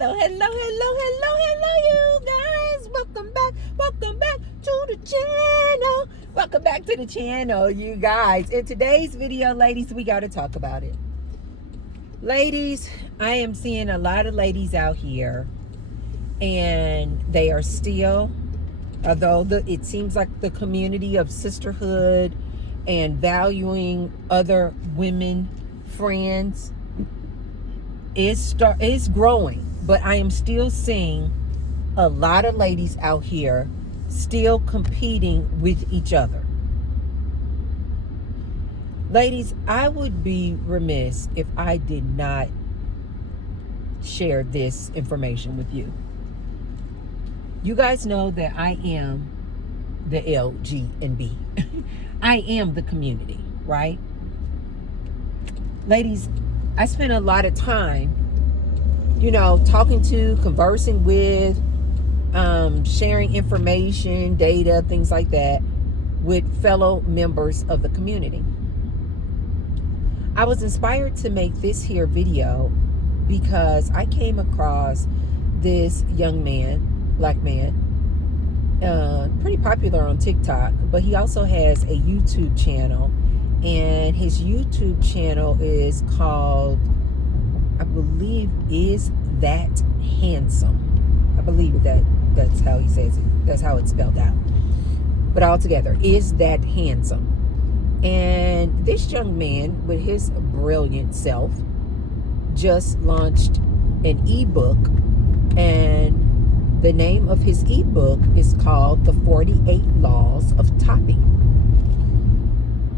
you guys. Welcome back to the channel. Welcome back to the channel, you guys. In today's video, ladies, we got to talk about it. Ladies, I am seeing a lot of ladies out here, and they are still, although it seems like the community of sisterhood and valuing other women friends is growing, but I am still seeing a lot of ladies out here still competing with each other. Ladies, I would be remiss if I did not share this information with you. You guys know that I am the L, G, and B. I am the community, right? Ladies, I spend a lot of time, talking to, conversing with, sharing information, data, things like that with fellow members of the community. I was inspired to make this here video because I came across this young man, black man, pretty popular on TikTok, but he also has a YouTube channel, and his YouTube channel is called, I believe, Is That Handsome? I believe that's how he says it. That's how it's spelled out. But altogether, Is That Handsome? And this young man, with his brilliant self, just launched an ebook, and the name of his ebook is called The 48 Laws of Topping.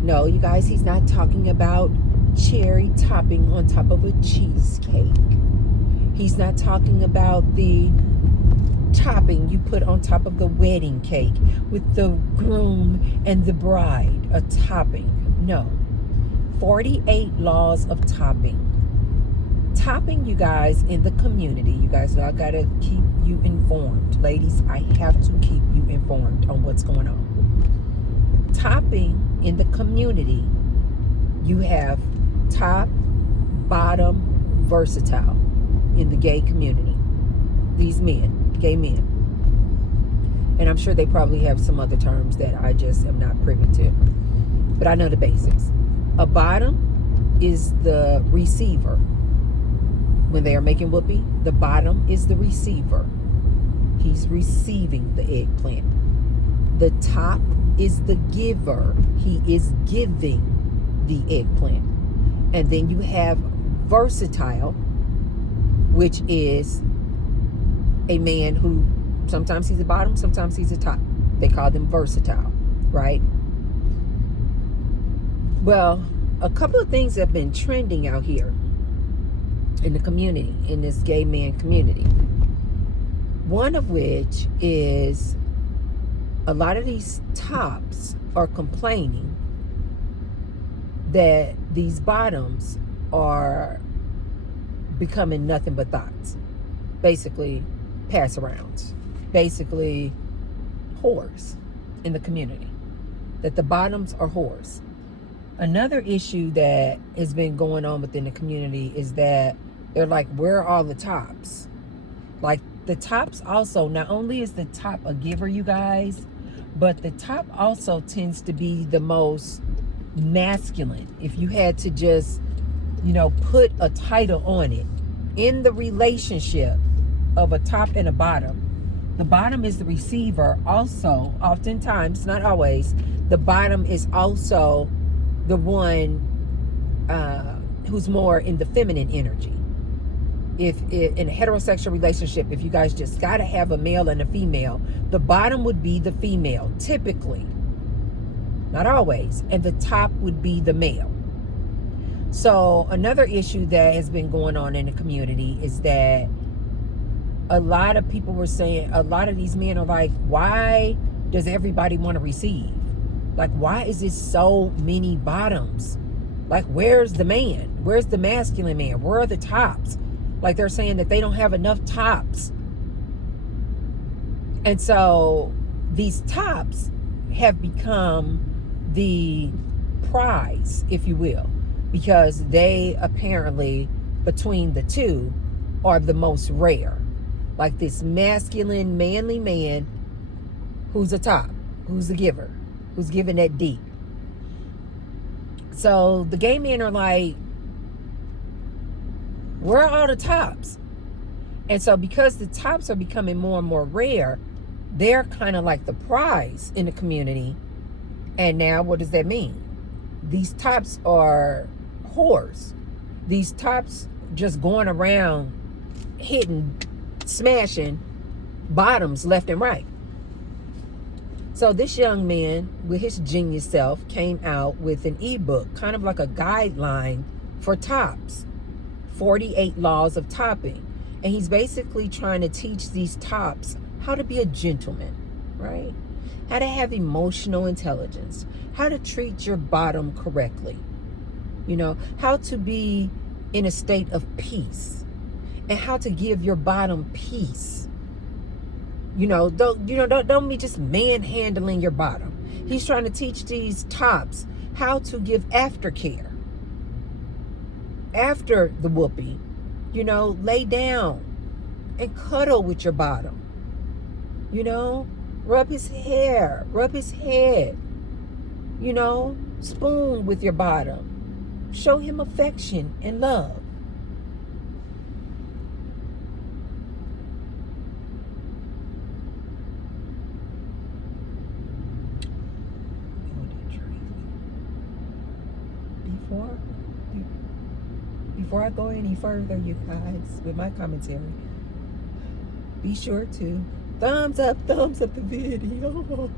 No, you guys, he's not talking about cherry topping on top of a cheesecake. He's not talking about the topping you put on top of the wedding cake with the groom and the bride, a topping. No. 48 laws of topping. Topping, you guys, in the community. You guys know I gotta keep you informed. Ladies, I have to keep you informed on what's going on. Topping in the community, you have top, bottom, versatile in the gay community. These men, gay men. And I'm sure they probably have some other terms that I just am not privy to. But I know the basics. A bottom is the receiver. When they are making whoopee, the bottom is the receiver. He's receiving the eggplant. The top is the giver. He is giving the eggplant. And then you have versatile, which is a man who sometimes he's a bottom, sometimes he's a top. They call them versatile, right? Well, a couple of things have been trending out here in the community, in this gay man community. One of which is a lot of these tops are complaining that these bottoms are becoming nothing but thoughts. Basically, pass arounds. Basically, whores in the community. That the bottoms are whores. Another issue that has been going on within the community is that they're like, where are all the tops? Like, the tops also, not only is the top a giver, you guys, but the top also tends to be the most masculine. If you had to just, put a title on it. In the relationship of a top and a bottom, the bottom is the receiver. Also, oftentimes, not always, the bottom is also the one who's more in the feminine energy. If in a heterosexual relationship, if you guys just got to have a male and a female, the bottom would be the female, typically. Not always. And the top would be the male. So another issue that has been going on in the community is that a lot of people were saying, a lot of these men are like, why does everybody want to receive? Like, why is it so many bottoms? Like, where's the man? Where's the masculine man? Where are the tops? Like, they're saying that they don't have enough tops. And so these tops have become the prize, if you will, because they apparently, between the two, are the most rare. Like this masculine, manly man who's a top, who's a giver, who's giving that D. So the gay men are like, where are all the tops? And so because the tops are becoming more and more rare, they're kind of like the prize in the community. And now what does that mean? These tops are whores. These tops just going around hitting, smashing bottoms left and right. So this young man with his genius self came out with an ebook, kind of like a guideline for tops, 48 laws of topping. And he's basically trying to teach these tops how to be a gentleman, right? How to have emotional intelligence, how to treat your bottom correctly, how to be in a state of peace, and how to give your bottom peace. Don't be just manhandling your bottom. He's trying to teach these tops how to give aftercare after the whoopee. Lay down and cuddle with your bottom. Rub his hair, rub his head. Spoon with your bottom. Show him affection and love. Before I go any further, you guys, with my commentary, be sure to thumbs up the video.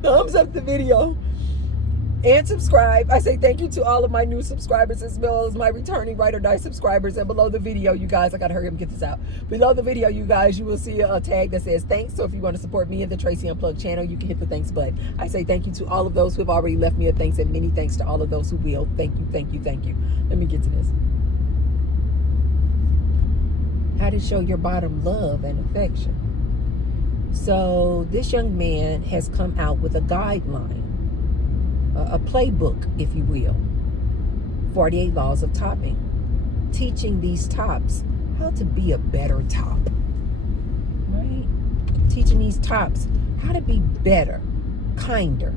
Thumbs up the video and subscribe. I say thank you to all of my new subscribers as well as my returning Ride or Die subscribers. And below the video, you guys, I gotta hurry up and get this out. Below the video, you guys, you will see a tag that says thanks. So if you want to support me and the Tracy Unplugged channel, you can hit the thanks button. I say thank you to all of those who have already left me a thanks, and many thanks to all of those who will. Thank you, thank you, thank you. Let me get to this. How to show your bottom love and affection. So this young man has come out with a guideline, a playbook, if you will, 48 laws of topping, teaching these tops how to be a better top, right? Teaching these tops how to be better, kinder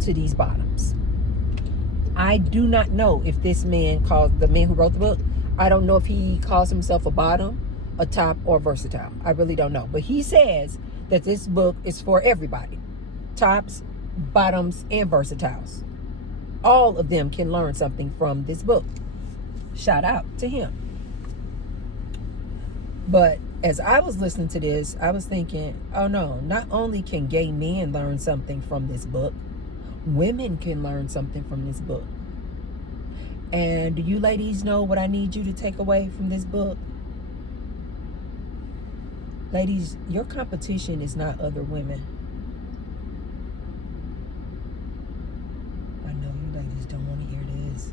to these bottoms. I do not know if this man called, the man who wrote the book, I don't know if he calls himself a bottom, a top, or versatile. I really don't know. But he says that this book is for everybody. Tops, bottoms, and versatiles. All of them can learn something from this book. Shout out to him. But as I was listening to this, I was thinking, oh no, not only can gay men learn something from this book, women can learn something from this book. And do you ladies know what I need you to take away from this book? Ladies, your competition is not other women. I know you ladies don't want to hear this.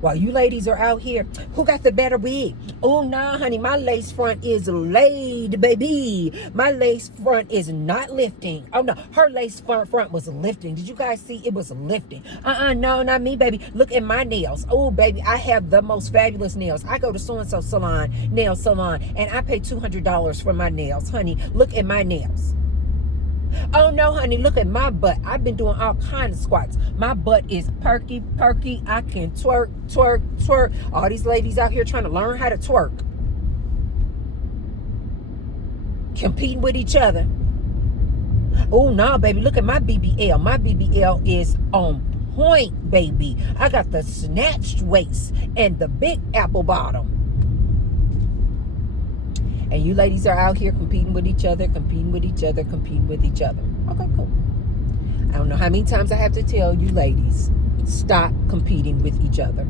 While you ladies are out here, who got the better wig? Oh, nah, honey, my lace front is laid, baby. My lace front is not lifting. Oh, no, her lace front was lifting. Did you guys see? It was lifting. No, not me, baby. Look at my nails. Oh, baby, I have the most fabulous nails. I go to so-and-so salon, nail salon, and I pay $200 for my nails. Honey, look at my nails. Oh no, honey, look at my butt. I've been doing all kinds of squats. My butt is perky. I can twerk. All these ladies out here trying to learn how to twerk, competing with each other. Oh no, baby, look at my BBL. My BBL is on point, baby. I got the snatched waist and the big apple bottom. And you ladies are out here competing with each other. Okay, cool. I don't know how many times I have to tell you ladies, stop competing with each other.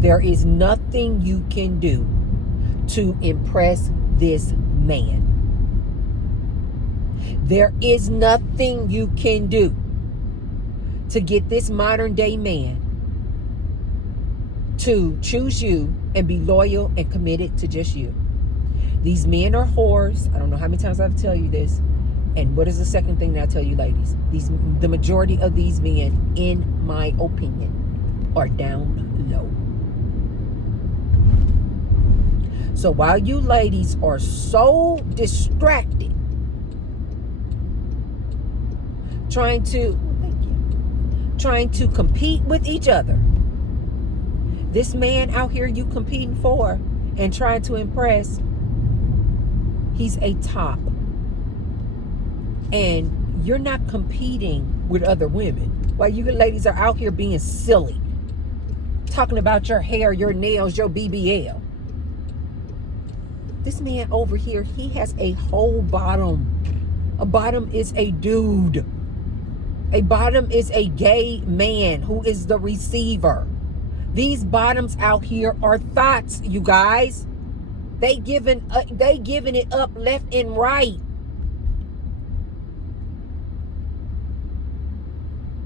There is nothing you can do to impress this man. There is nothing you can do to get this modern day man to choose you and be loyal and committed to just you. These men are whores. I don't know how many times I have to tell you this. And what is the second thing that I tell you ladies? The majority of these men, in my opinion, are down low. So while you ladies are so distracted trying to compete with each other, this man out here you competing for and trying to impress, he's a top. And you're not competing with other women. While you ladies are out here being silly, talking about your hair, your nails, your BBL. This man over here, he has a whole bottom. A bottom is a dude. A bottom is a gay man who is the receiver. These bottoms out here are thoughts, you guys. They giving it up left and right.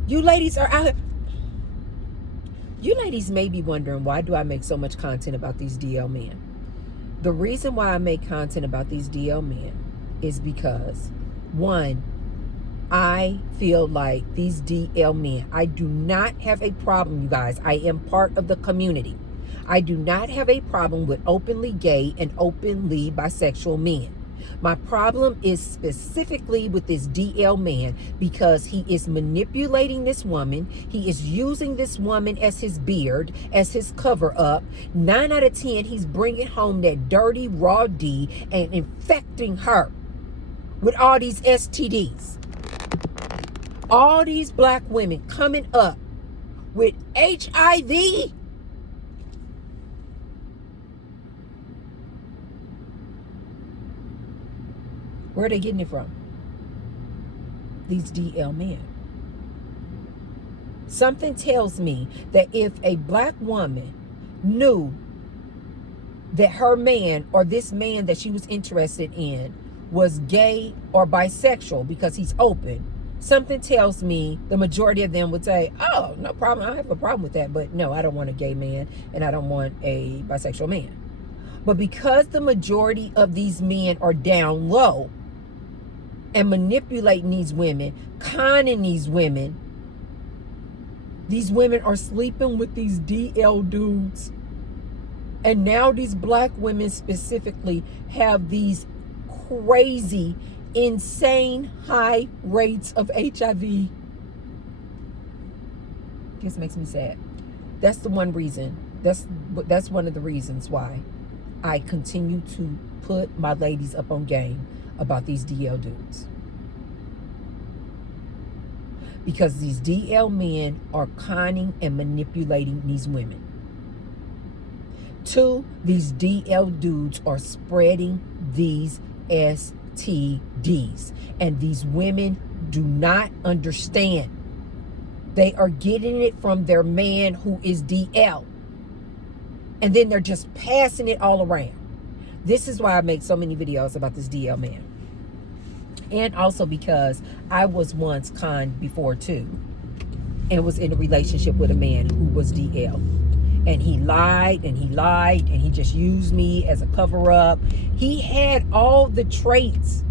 You ladies are out here. You ladies may be wondering, why do I make so much content about these DL men? The reason why I make content about these DL men is because, one, I feel like these DL men, I do not have a problem, you guys. I am part of the community. I do not have a problem with openly gay and openly bisexual men. My problem is specifically with this DL man because he is manipulating this woman. He is using this woman as his beard, as his cover up. 9 out of 10, he's bringing home that dirty raw D and infecting her with all these STDs. All these black women coming up with HIV. Where are they getting it from? These DL men. Something tells me that if a black woman knew that her man or this man that she was interested in was gay or bisexual because he's open, something tells me the majority of them would say, oh, no problem. I have a problem with that. But no, I don't want a gay man and I don't want a bisexual man. But because the majority of these men are down low and manipulating these women, conning these women are sleeping with these DL dudes. And now these black women specifically have these crazy, insane high rates of HIV. Just makes me sad. That's the one reason. That's one of the reasons why I continue to put my ladies up on game about these DL dudes. Because these DL men are conning and manipulating these women. 2, these DL dudes are spreading these STDs. And these women do not understand. They are getting it from their man who is DL. And then they're just passing it all around. This is why I make so many videos about this DL man. And also because I was once conned before too. And was in a relationship with a man who was DL. And he lied and he lied and he just used me as a cover up. He had all the traits.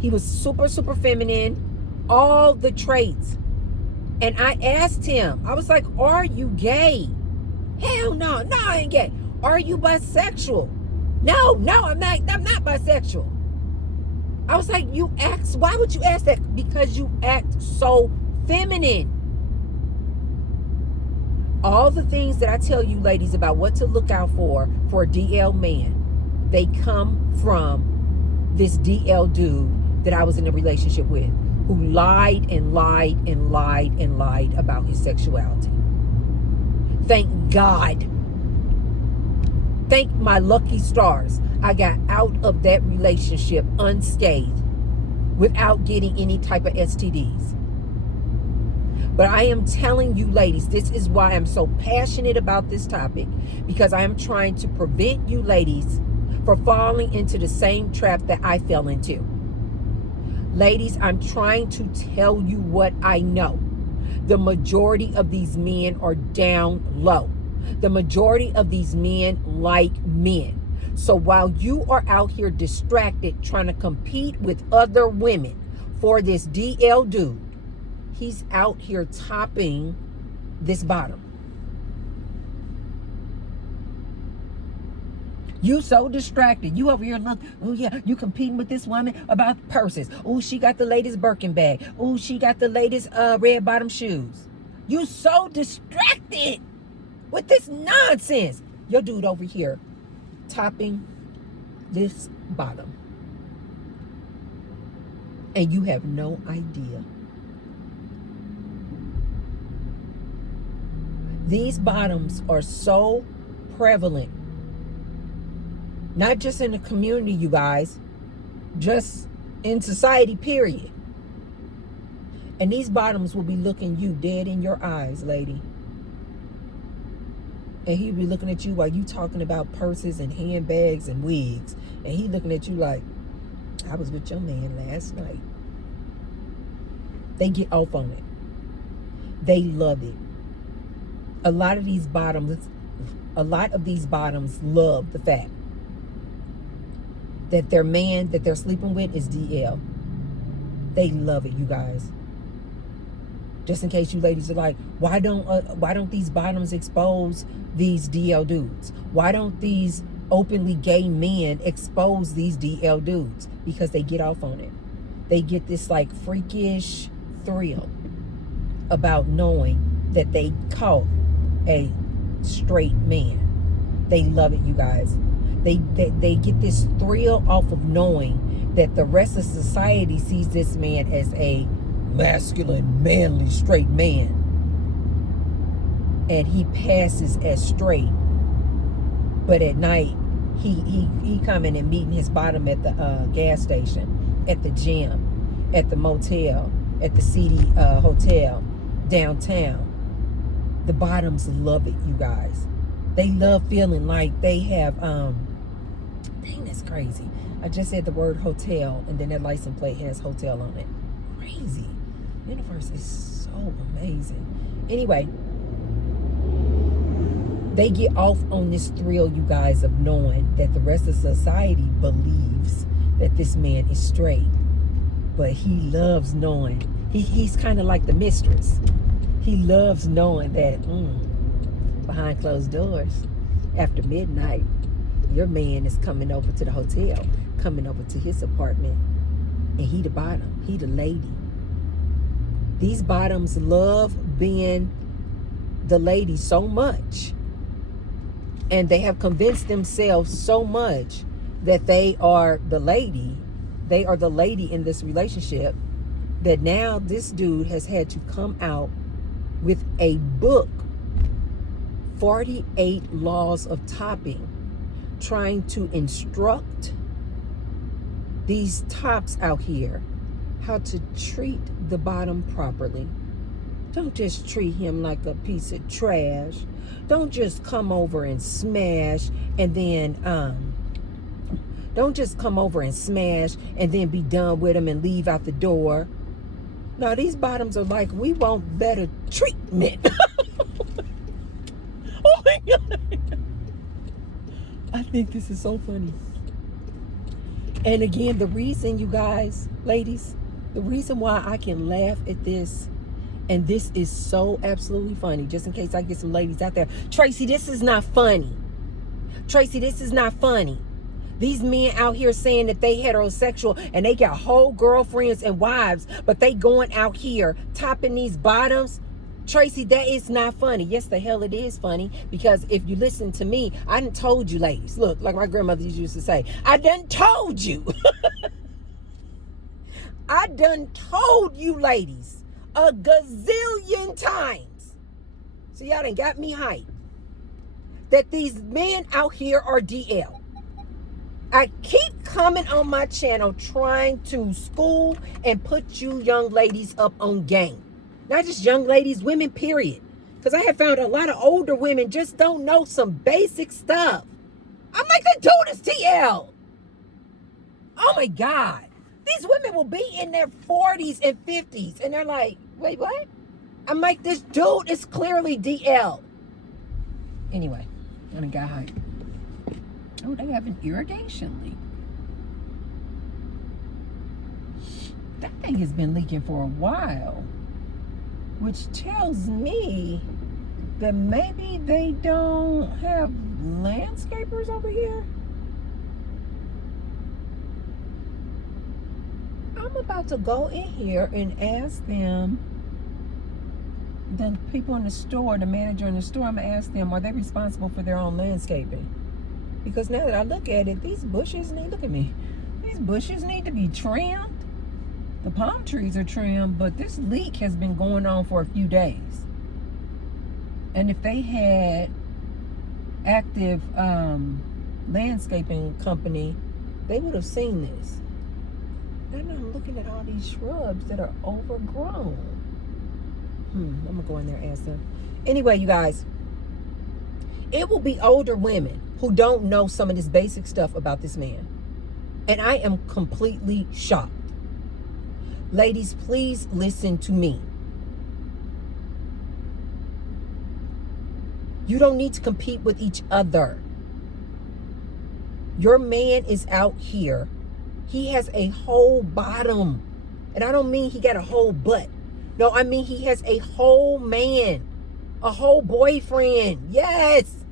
He was super, super feminine. All the traits. And I asked him, I was like, are you gay? Hell no, I ain't gay. Are you bisexual? No, I'm not bisexual. I was like, why would you ask that? Because you act so feminine. All the things that I tell you ladies about what to look out for a DL man, they come from this DL dude that I was in a relationship with, who lied and lied and lied and lied about his sexuality. Thank God. Thank my lucky stars. I got out of that relationship unscathed without getting any type of STDs. But I am telling you ladies, this is why I'm so passionate about this topic, because I am trying to prevent you ladies from falling into the same trap that I fell into. Ladies, I'm trying to tell you what I know. The majority of these men are down low. The majority of these men like men. So while you are out here distracted trying to compete with other women for this DL dude, he's out here topping this bottom. You so distracted. You over here look, oh yeah, you competing with this woman about purses. Oh, she got the latest Birkin bag. Oh, she got the latest red bottom shoes. You so distracted with this nonsense. Your dude over here topping this bottom. And you have no idea. These bottoms are so prevalent. Not just in the community, you guys. Just in society, period. And these bottoms will be looking you dead in your eyes, lady. And he'll be looking at you while you talking about purses and handbags and wigs. And he looking at you like, I was with your man last night. They get off on it. They love it. A lot of these bottoms love the fact that their man that they're sleeping with is DL. They love it, you guys. Just in case you ladies are like, why don't these bottoms expose these DL dudes? Why don't these openly gay men expose these DL dudes? Because they get off on it. They get this like freakish thrill about knowing that they caught a straight man. They love it, you guys. They get this thrill off of knowing that the rest of society sees this man as a masculine, manly, straight man, and he passes as straight. But at night, he coming and meeting his bottom at the gas station, at the gym, at the motel, at the CD hotel downtown. The bottoms love it, you guys. They love feeling like they have dang, that's crazy. I just said the word hotel and then that license plate has hotel on it. Crazy. Universe is so amazing. Anyway, they get off on this thrill, you guys, of knowing that the rest of society believes that this man is straight. But he loves knowing. He's kind of like the mistress. He loves knowing that behind closed doors, after midnight, your man is coming over to the hotel, coming over to his apartment, and he the bottom, he the lady. These bottoms love being the lady so much, and they have convinced themselves so much that they are the lady in this relationship, that now this dude has had to come out with a book, 48 Laws of Topping, trying to instruct these tops out here how to treat the bottom properly. Don't just treat him like a piece of trash. Don't just come over and smash and then be done with him and leave out the door. No, these bottoms are like, we want better treatment. Oh my God. I think this is so funny. And again, the reason, you guys, ladies, the reason why I can laugh at this, and this is so absolutely funny, just in case I get some ladies out there. Tracy, this is not funny. Tracy, this is not funny. These men out here saying that they heterosexual and they got whole girlfriends and wives, but they going out here topping these bottoms. Tracy, that is not funny. Yes, the hell it is funny, because if you listen to me, I done told you, ladies. Look, like my grandmother used to say, I done told you. I done told you, ladies, a gazillion times. So y'all done got me hyped that these men out here are DL. I keep coming on my channel trying to school and put you young ladies up on game. Not just young ladies, women, period. Because I have found a lot of older women just don't know some basic stuff. I'm like, the dude is DL. Oh my God. These women will be in their 40s and 50s. And they're like, wait, what? I'm like, this dude is clearly DL. Anyway, I done got hyped. Oh, they have an irrigation leak. That thing has been leaking for a while, which tells me that maybe they don't have landscapers over here. I'm about to go in here and ask them, the people in the store, the manager in the store, I'm going to ask them, are they responsible for their own landscaping? Because now that I look at it, these bushes need, look at me, these bushes need to be trimmed. The palm trees are trimmed, but this leak has been going on for a few days. And if they had active landscaping company, they would have seen this. Then I'm looking at all these shrubs that are overgrown. I'm gonna go in there and ask them. Anyway, you guys, it will be older women who don't know some of this basic stuff about this man. And I am completely shocked. Ladies, please listen to me. You don't need to compete with each other. Your man is out here. He has a whole bottom. And I don't mean he got a whole butt. No, I mean he has a whole man. A whole boyfriend. Yes.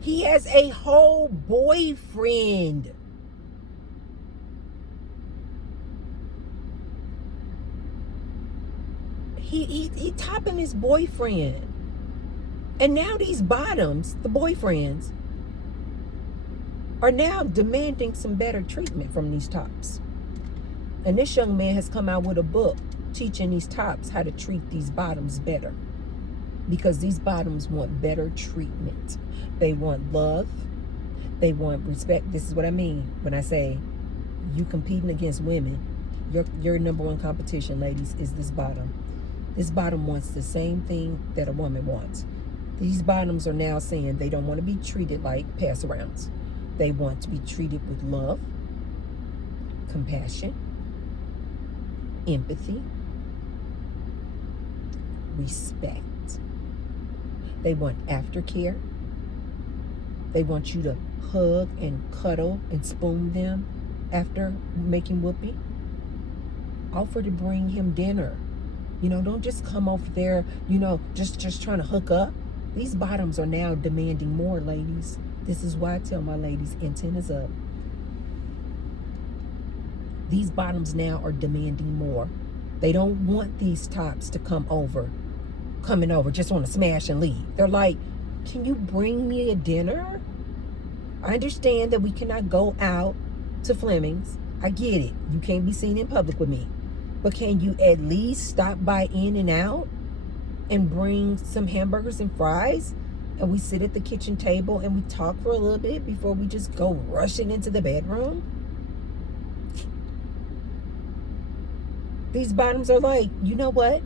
He has a whole boyfriend. He topping his boyfriend. And now these bottoms, the boyfriends, are now demanding some better treatment from these tops. And this young man has come out with a book teaching these tops how to treat these bottoms better. Because these bottoms want better treatment. They want love. They want respect. This is what I mean when I say you competing against women. Your number one competition, ladies, is this bottom. This bottom wants the same thing that a woman wants. These bottoms are now saying they don't want to be treated like pass-arounds. They want to be treated with love, compassion, empathy, respect. They want aftercare. They want you to hug and cuddle and spoon them after making whoopee. Offer to bring him dinner. You know, don't just come over there, you know, just trying to hook up. These bottoms are now demanding more, ladies. This is why I tell my ladies, antennas up. These bottoms now are demanding more. They don't want these tops to coming over, just want to smash and leave. They're like, can you bring me a dinner? I understand that we cannot go out to Fleming's. I get it. You can't be seen in public with me. But can you at least stop by In-N-Out and bring some hamburgers and fries? And we sit at the kitchen table and we talk for a little bit before we just go rushing into the bedroom? These bottoms are like, you know what?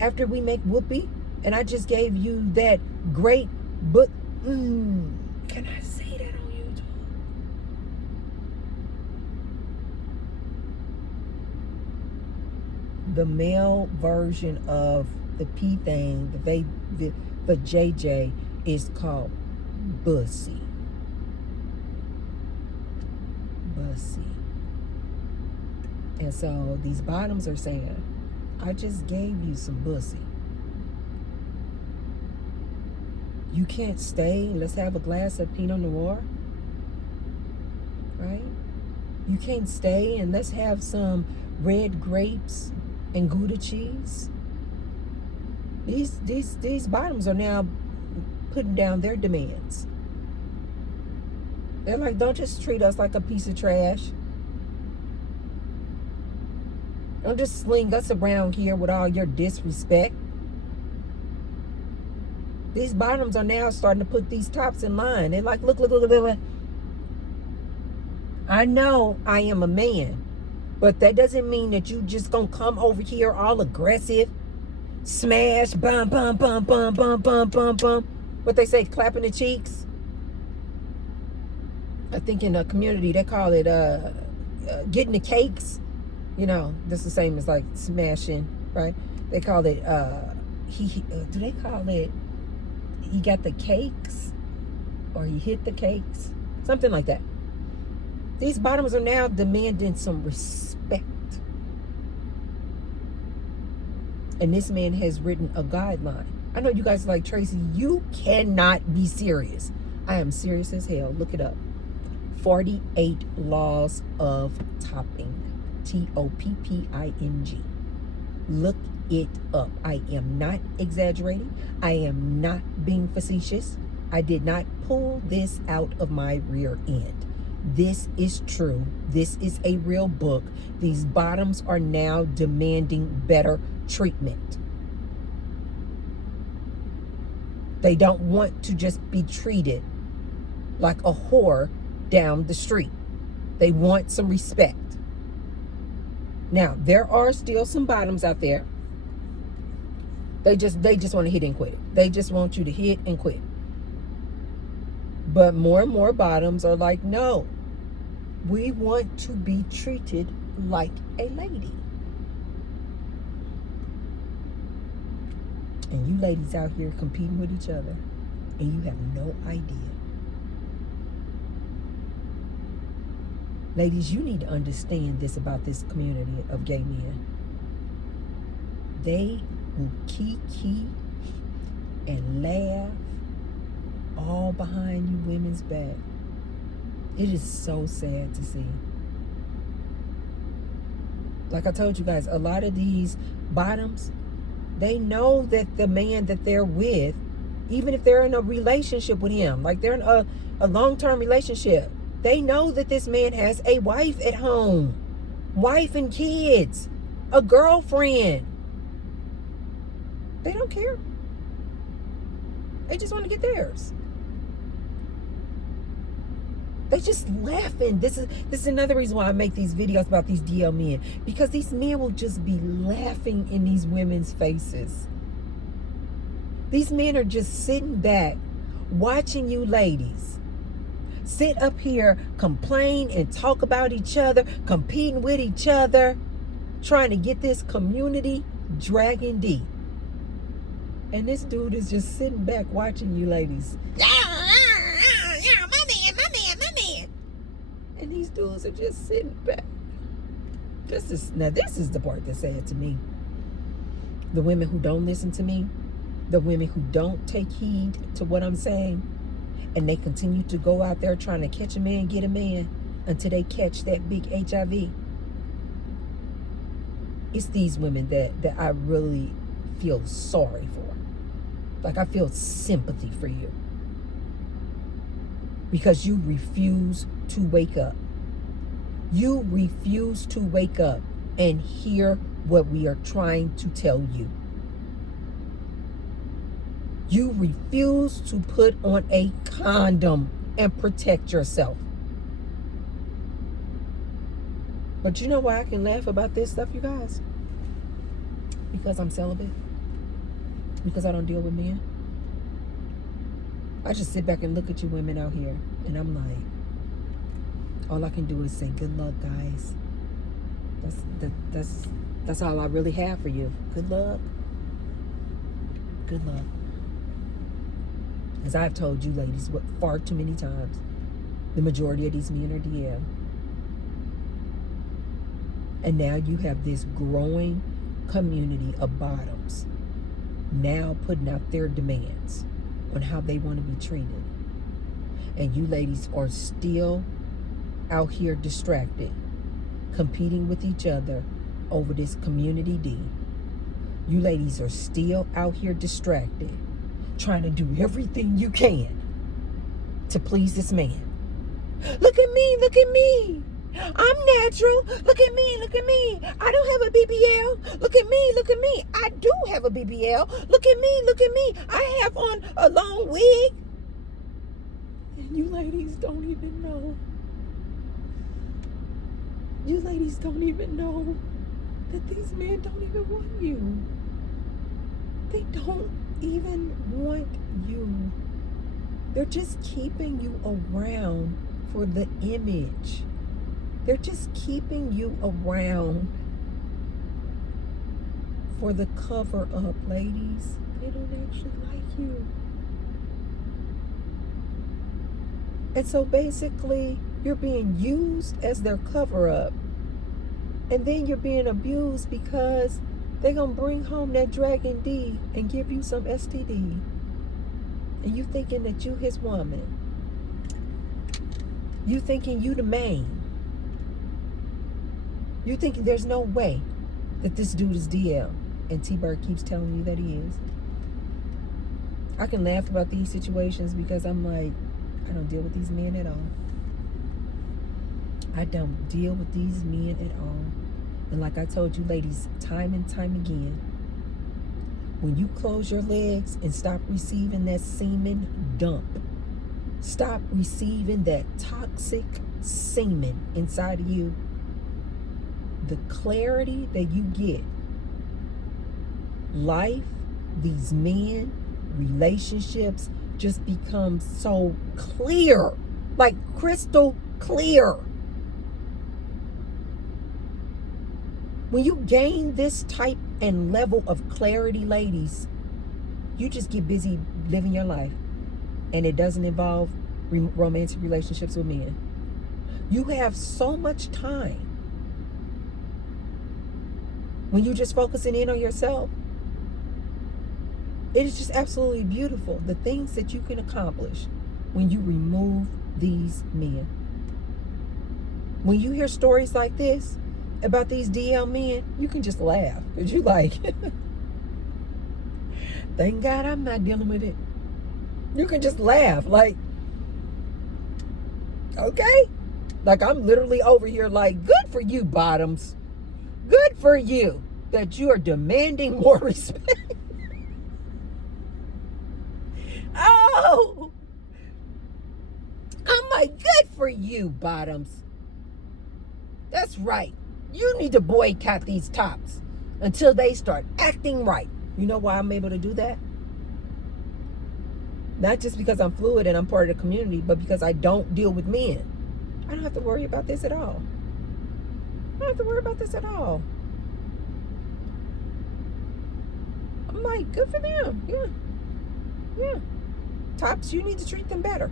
After we make whoopee, and I just gave you that great, but can I say that on YouTube? The male version of the P thing, the JJ, is called bussy. Bussy. And so these bottoms are saying, I just gave you some bussy. You can't stay. Let's have a glass of Pinot Noir. Right? You can't stay and let's have some red grapes and Gouda cheese. These bottoms are now putting down their demands. They're like, don't just treat us like a piece of trash. Don't just sling us around here with all your disrespect. These bottoms are now starting to put these tops in line. They're like, look. I know I am a man, but that doesn't mean that you just gonna come over here all aggressive, smash, bum, bum, bum, bum, bum, bum, bum, bum. What they say, clapping the cheeks. I think in a community they call it getting the cakes. You know, this is the same as like smashing, right? They call it, do they call it, he got the cakes? Or he hit the cakes? Something like that. These bottoms are now demanding some respect. And this man has written a guideline. I know you guys are like, Tracy, you cannot be serious. I am serious as hell. Look it up. 48 laws of topping. Topping. Look it up. I am not exaggerating. I am not being facetious. I did not pull this out of my rear end. This is true. This is a real book. These bottoms are now demanding better treatment. They don't want to just be treated like a whore down the street. They want some respect. Now, there are still some bottoms out there. They just want to hit and quit. They just want you to hit and quit. But more and more bottoms are like, no, we want to be treated like a lady. And you ladies out here competing with each other, and you have no idea. Ladies, you need to understand this about this community of gay men. They will kiki and laugh all behind you women's back. It is so sad to see. Like I told you guys, a lot of these bottoms, they know that the man that they're with, even if they're in a relationship with him, like they're in a long-term relationship, they know that this man has a wife at home, wife and kids, a girlfriend. They don't care. They just want to get theirs. They just laughing. This is another reason why I make these videos about these DL men, because these men will just be laughing in these women's faces. These men are just sitting back, watching you ladies sit up here, complain and talk about each other, competing with each other, trying to get this community dragging deep. And this dude is just sitting back watching you ladies. Yeah, my man. And these dudes are just sitting back. This is the part that's sad to me. The women who don't listen to me, the women who don't take heed to what I'm saying, and they continue to go out there trying to catch a man, get a man, until they catch that big HIV. It's these women that I really feel sorry for. Like, I feel sympathy for you. Because you refuse to wake up. You refuse to wake up and hear what we are trying to tell you. You refuse to put on a condom and protect yourself. But you know why I can laugh about this stuff, you guys? Because I'm celibate. Because I don't deal with men. I just sit back and look at you women out here, and I'm like, all I can do is say, good luck, guys. That's all I really have for you. Good luck. Good luck. As I've told you ladies far too many times, the majority of these men are DL. And now you have this growing community of bottoms now putting out their demands on how they want to be treated. And you ladies are still out here distracted, competing with each other over this community D. You ladies are still out here distracted, trying to do everything you can to please this man. Look at me, look at me. I'm natural. Look at me, look at me. I don't have a BBL. Look at me, look at me. I do have a BBL. Look at me, look at me. I have on a long wig. And you ladies don't even know. You ladies don't even know that these men don't even want you. They don't even want you. They're just keeping you around for the image. They're just keeping you around for the cover up, ladies. They don't actually like you. And so basically, you're being used as their cover up. And then you're being abused because they're going to bring home that Dragon D and give you some STD. And you thinking that you his woman. You thinking you the man. You think there's no way that this dude is DL, and T-Bird keeps telling you that he is. I can laugh about these situations because I'm like, I don't deal with these men at all. I don't deal with these men at all. And like I told you ladies, time and time again, when you close your legs and stop receiving that semen dump, stop receiving that toxic semen inside of you, the clarity that you get, life, these men, relationships just become so clear, like crystal clear. When you gain this type and level of clarity, ladies, you just get busy living your life. And it doesn't involve romantic relationships with men. You have so much time when you're just focusing in on yourself. It is just absolutely beautiful, the things that you can accomplish when you remove these men. When you hear stories like this about these DL men, you can just laugh. Because you like, thank God I'm not dealing with it. You can just laugh. Like, okay. Like, I'm literally over here like, good for you, Bottoms. Good for you that you are demanding more respect. Oh, I'm like, good for you, Bottoms. That's right. You need to boycott these tops until they start acting right. You know why I'm able to do that? Not just because I'm fluid and I'm part of the community, but because I don't deal with men. I don't have to worry about this at all. I don't have to worry about this at all. I'm like, good for them. Yeah. Yeah. Tops, you need to treat them better.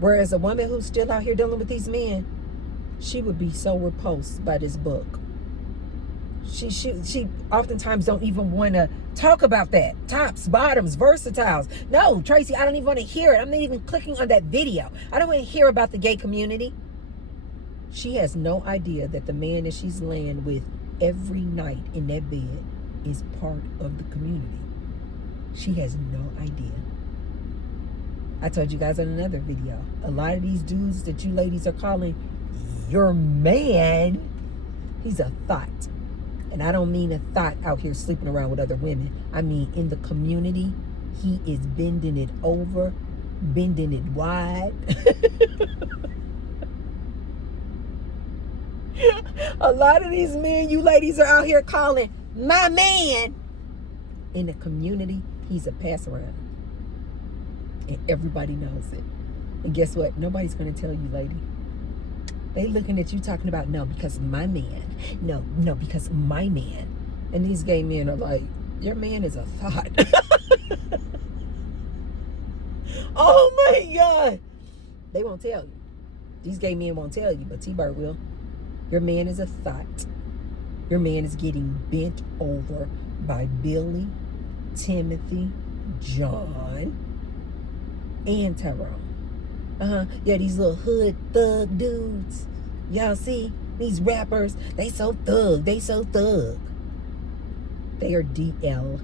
Whereas a woman who's still out here dealing with these men, she would be so repulsed by this book. She oftentimes don't even want to talk about that. Tops, bottoms, versatiles. No, Tracy, I don't even want to hear it. I'm not even clicking on that video. I don't want to hear about the gay community. She has no idea that the man that she's laying with every night in that bed is part of the community. She has no idea. I told you guys in another video, a lot of these dudes that you ladies are calling your man, he's a thought. And I don't mean a thought out here sleeping around with other women. I mean in the community, he is bending it over, bending it wide. A lot of these men you ladies are out here calling my man. In the community, he's a pass around. And everybody knows it. And guess what? Nobody's going to tell you, lady. They looking at you talking about, no, because my man. No, because my man. And these gay men are like, your man is a thought. Oh my God. They won't tell you. These gay men won't tell you, but T-Bird will. Your man is a thought. Your man is getting bent over by Billy, Timothy, John, and Tyrone. Yeah, these little hood thug dudes. Y'all see? These rappers, they so thug. They so thug. They are DL.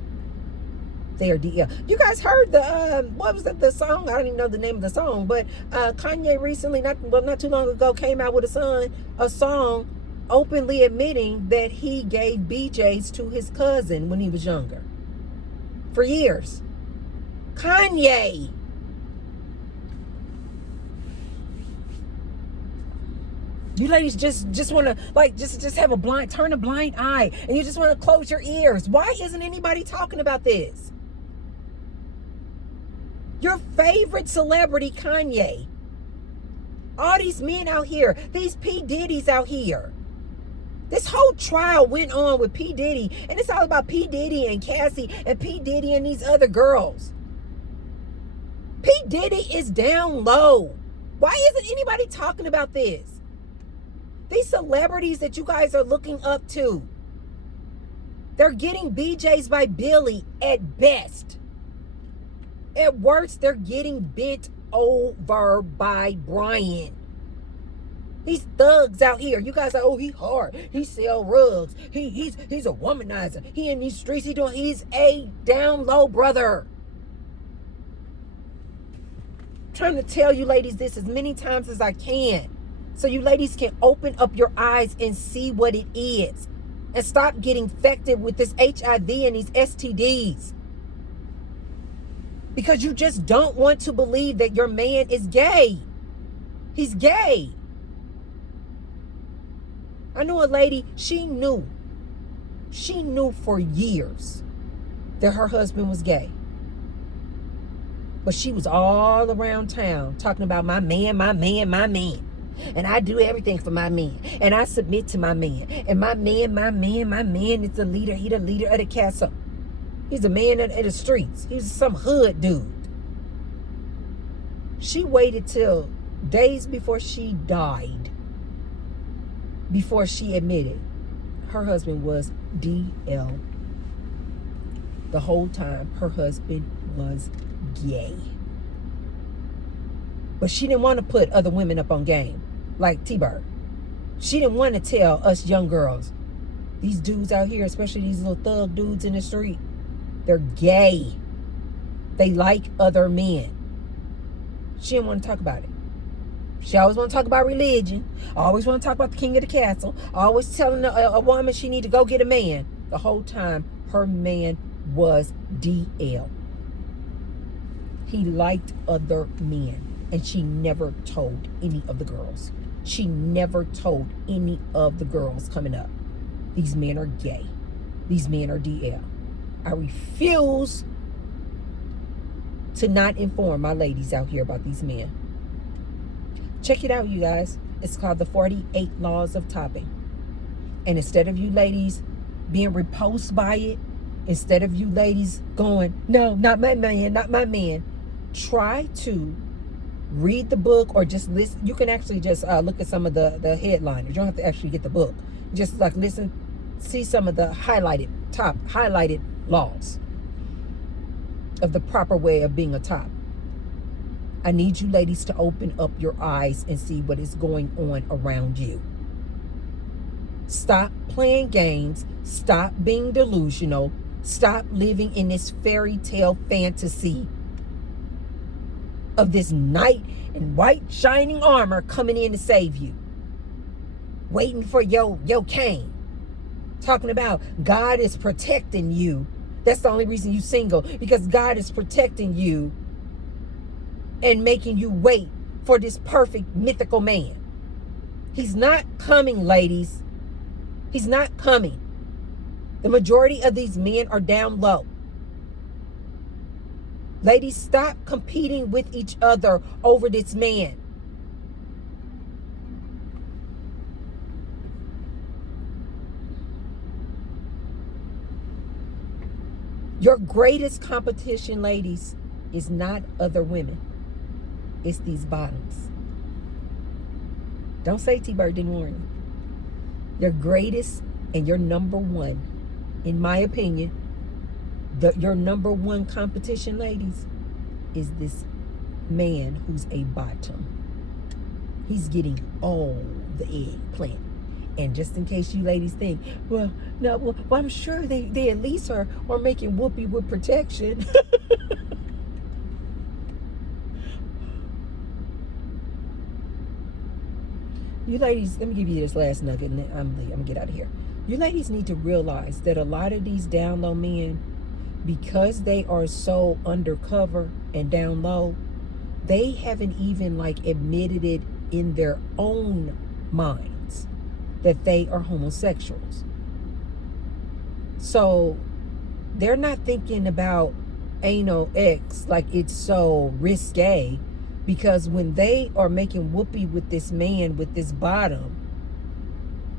They are DL. You guys heard the, what was the song? I don't even know the name of the song, but Kanye recently, not too long ago, came out with a song openly admitting that he gave BJs to his cousin when he was younger. For years. Kanye. You ladies just want to like just have turn a blind eye, and you just want to close your ears. Why isn't anybody talking about this? Your favorite celebrity, Kanye. All these men out here, these P. Diddy's out here. This whole trial went on with P. Diddy, and it's all about P. Diddy and Cassie and P. Diddy and these other girls. P. Diddy is down low. Why isn't anybody talking about this? These celebrities that you guys are looking up to, they're getting BJs by Billy at best. At worst, they're getting bent over by Brian. These thugs out here, you guys are, oh, he hard. He sell rugs. He's a womanizer. He in these streets, he's a down low brother. I'm trying to tell you ladies this as many times as I can, so you ladies can open up your eyes and see what it is. And stop getting infected with this HIV and these STDs. Because you just don't want to believe that your man is gay. He's gay. I knew a lady, she knew for years that her husband was gay. But she was all around town talking about my man. And I do everything for my man. And I submit to my man. And my man is the leader. He the leader of the castle. He's a man of the streets. He's some hood dude. She waited till days before she died before she admitted her husband was DL. The whole time her husband was gay. But she didn't want to put other women up on game like T-Bird. She didn't want to tell us young girls, these dudes out here, especially these little thug dudes in the street, they're gay. They like other men. She didn't want to talk about it. She always want to talk about religion. Always want to talk about the king of the castle. Always telling a woman she need to go get a man. The whole time her man was DL. He liked other men. And she never told any of the girls. She never told any of the girls coming up. These men are gay. These men are DL. I refuse to not inform my ladies out here about these men. Check it out, you guys. It's called the 48 Laws of Topping. And instead of you ladies being repulsed by it, instead of you ladies going, no, not my man, try to read the book or just listen. You can actually just look at some of the headliners. You don't have to actually get the book. Just like listen, see some of the highlighted laws of the proper way of being a top. I need you ladies to open up your eyes and see what is going on around you. Stop playing games. Stop being delusional. Stop living in this fairy tale fantasy of this knight in white shining armor coming in to save you. Waiting for your cane. Talking about God is protecting you. That's the only reason you single. Because God is protecting you and making you wait for this perfect mythical man. He's not coming, ladies. He's not coming. The majority of these men are down low. Ladies, stop competing with each other over this man. Your greatest competition, ladies, is not other women. It's these bottoms. Don't say T-Bird didn't warn you. Your greatest and your number one, in my opinion, your number one competition, ladies, is this man who's a bottom. He's getting all the eggplant. And just in case you ladies think, well, I'm sure they at least are making whoopee with protection. You ladies, let me give you this last nugget and then I'm gonna get out of here. You ladies need to realize that a lot of these down low men, because they are so undercover and down low, they haven't even admitted it in their own minds that they are homosexuals. So they're not thinking about anal X like it's so risque, because when they are making whoopee with this man, with this bottom,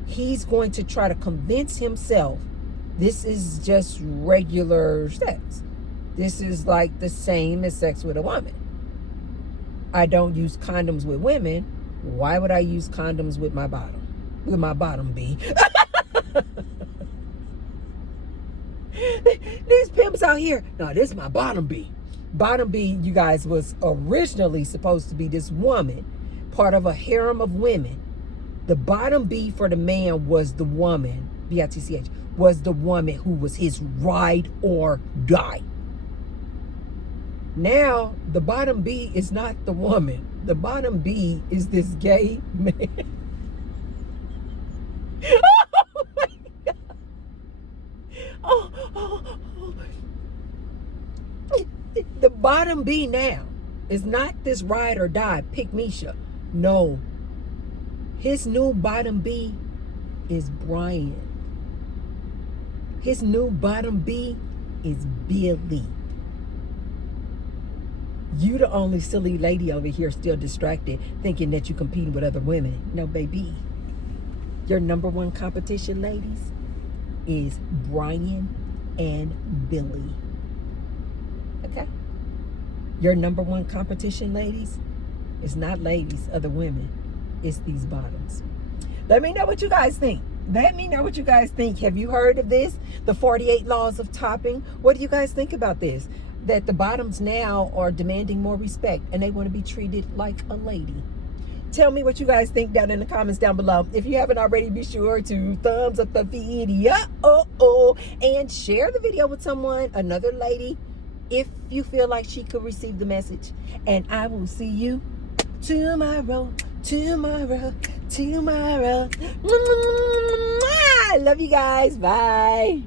he's going to try to convince himself this is just regular sex. This is like the same as sex with a woman. I don't use condoms with women. Why would I use condoms with my bottom? With my bottom B. These pimps out here. No, this is my bottom B. Bottom B, you guys, was originally supposed to be this woman, part of a harem of women The bottom B for the man was the woman, B-I-T-C-H, was the woman who was his ride or die. Now, the bottom B is not the woman. The bottom B is this gay man. Oh my God. Oh. The bottom B now is not this ride or die, pick Misha. No. His new bottom B is Brian. His new bottom B is Billy. You the only silly lady over here still distracted thinking that you're competing with other women. No, baby. Your number one competition, ladies, is Brian and Billy. Okay? Your number one competition, ladies, is not ladies, other women. It's these bottoms. Let me know what you guys think. Let me know what you guys think. Have you heard of this? The 48 laws of topping. What do you guys think about this? That the bottoms now are demanding more respect and they want to be treated like a lady. Tell me what you guys think down in the comments down below. If you haven't already, be sure to thumbs up the video and share the video with someone, another lady, if you feel like she could receive the message. And I will see you tomorrow. I love you guys. Bye.